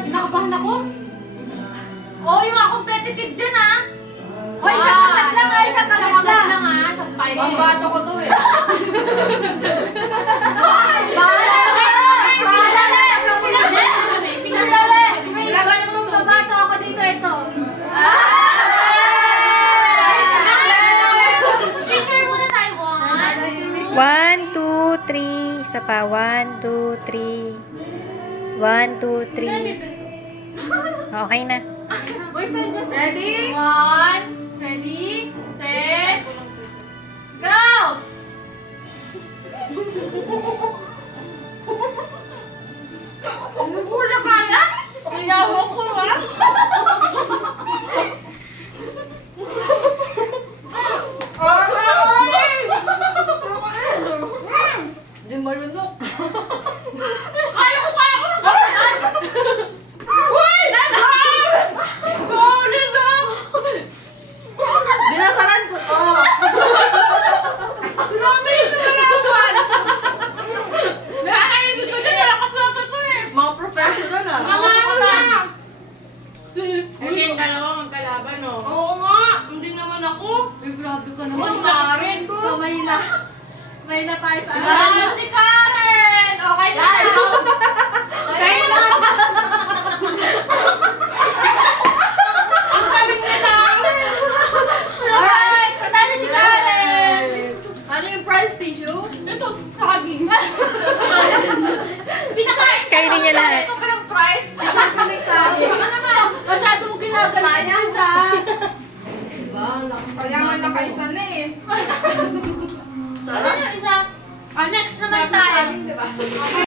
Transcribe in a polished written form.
Kinakabahan ako. Oh, yung mga competitive dyan, ha? O, isang kagat lang, ha? Isang kagat lang. Ha? Ang bato ko to, eh. Teacher muna tayo, 1, 2, 3. Isa pa. 1, 2, 3. 1, 2, 3. Okay na. Ready? 1, ready, set, go! Ano po na kaya? Inawa ko, ha? Hindi marunok. Kaya ko! Uy! Sorry, no! Dinasaran ko to. Grabe yun naman naman! Nakakarinig ko dyan, nalakas na ito eh! Mga professional, ah. Ayun, dalawa magkalaban, no? Oo nga! Hindi naman ako! Ay, grabe ka naman, Karen. So, may na tayo sa Si Karen! Okay na! Kaya lang! Ang galing na namin! Alright, patalo si Karen! Ano yung prize tissue? Ito, saging! Kainin niya lahat. Ito pa ng price! Masyado mo ginagalang isa. Kaya nga nakaisa na eh. Ano yung isa? Next naman tayo.